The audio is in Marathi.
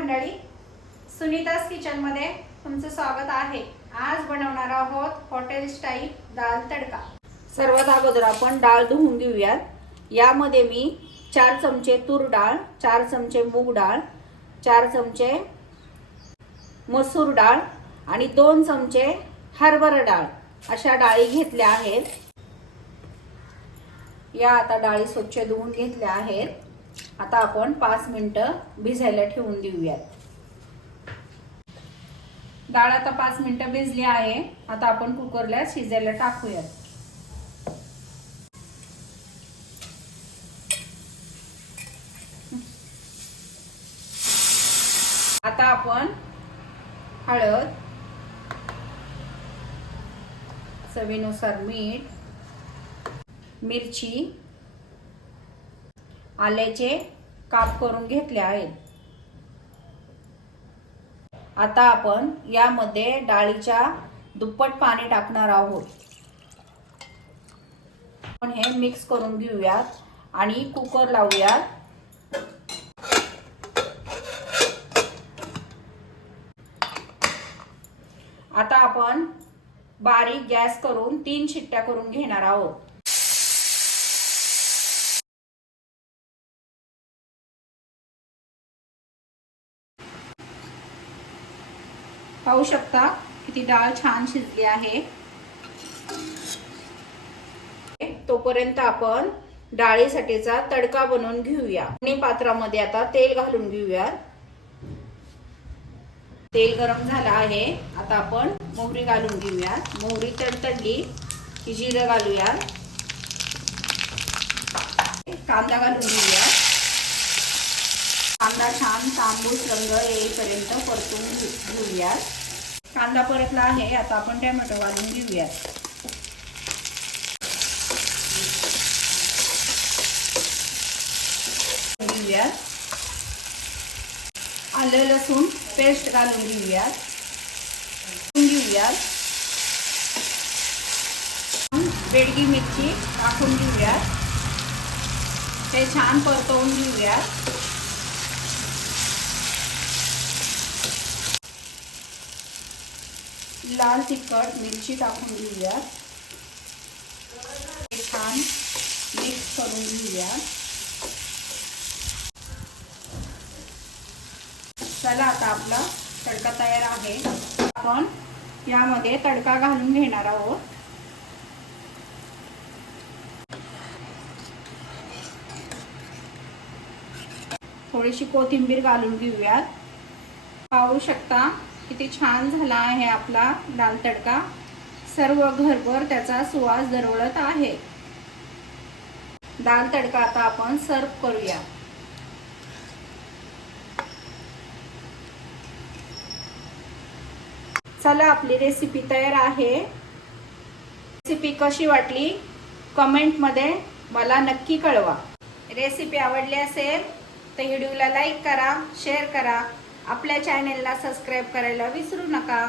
मंडळी, सुनीताज किचन मध्ये तुमचं स्वागत आहे। आज बनवणार आहोत हॉटेल स्टाईल दाल तडका। सर्वात अगोदर आपण डाळ धुवून घेऊयात। यामध्ये मी 4 चमचे तूर डाळ, 4 चमचे मूग डाळ, 4 चमचे मसूर डाळ आणि 2 चमचे हरभरा डाळ अशा डाळी घेतल्या आहेत। या आता डाळी स्वच्छ धुवून घेतल्या आहेत। आता आपण 5 मिनिटं भिजायला ठेवून देऊयात। डाळ आता 5 मिनिटं भिजली आहे। आता आपण कुकरला शिजायला टाकूयात। आता आपण हळद, चवीनुसार मीठ, मिरची, आल्याचे काप करून घेतले आहेत। आता आपण यामध्ये डाळीच्या दुप्पट पाणी टाकणार आहोत। आपण हे मिक्स करून घेऊयात आणि कुकर लावूयात। आता आपण बारीक गॅस करून 3 शिट्ट्या करून घेणार आहोत। पाहू शकता किती डाळ छान शिजली आहे। तोपर्यंत आपण डाळीसाठीचा तडका बनवून घेऊया। आणि पात्रामध्ये आता तेल घालून घेऊया। तेल गरम झालं आहे। आता आपण मोहरी घालून घेऊया। मोहरी तडतडली की जिरं घालूया। कांदा घालून घेऊया। कांदा छान तांबूस रंग येईपर्यंत परतून घेऊया। कांदा परतला आहे। आता आपण टोमॅटो घालून घेऊया। आलं लसूण पेस्ट घालून घेऊया। बेडगी मिरची टाकून घेऊया। ते छान परतवून घेऊया। लाल तिखट मिरची टाकून घेऊया। छान मिक्स करून घेऊया। चला आता आपला तडका तयार आहे। आपण यामध्ये तडका घालून घेणार आहोत। थोडीशी कोथिंबीर घालून घेऊयात। पाहू शकता किती छान झाला आहे आपला दाल तडका। सर्व घरभर त्याचा सुवास दरवळत आहे। दाल तडका आता आपण सर्व करूया। चला आपली रेसिपी तयार आहे। रेसिपी कशी वाटली कमेंट मध्ये मला नक्की कळवा। रेसिपी आवडली असेल तर व्हिडिओला लाईक करा, शेअर करा, आपल्या चॅनलला सबस्क्राइब करायला विसरू नका।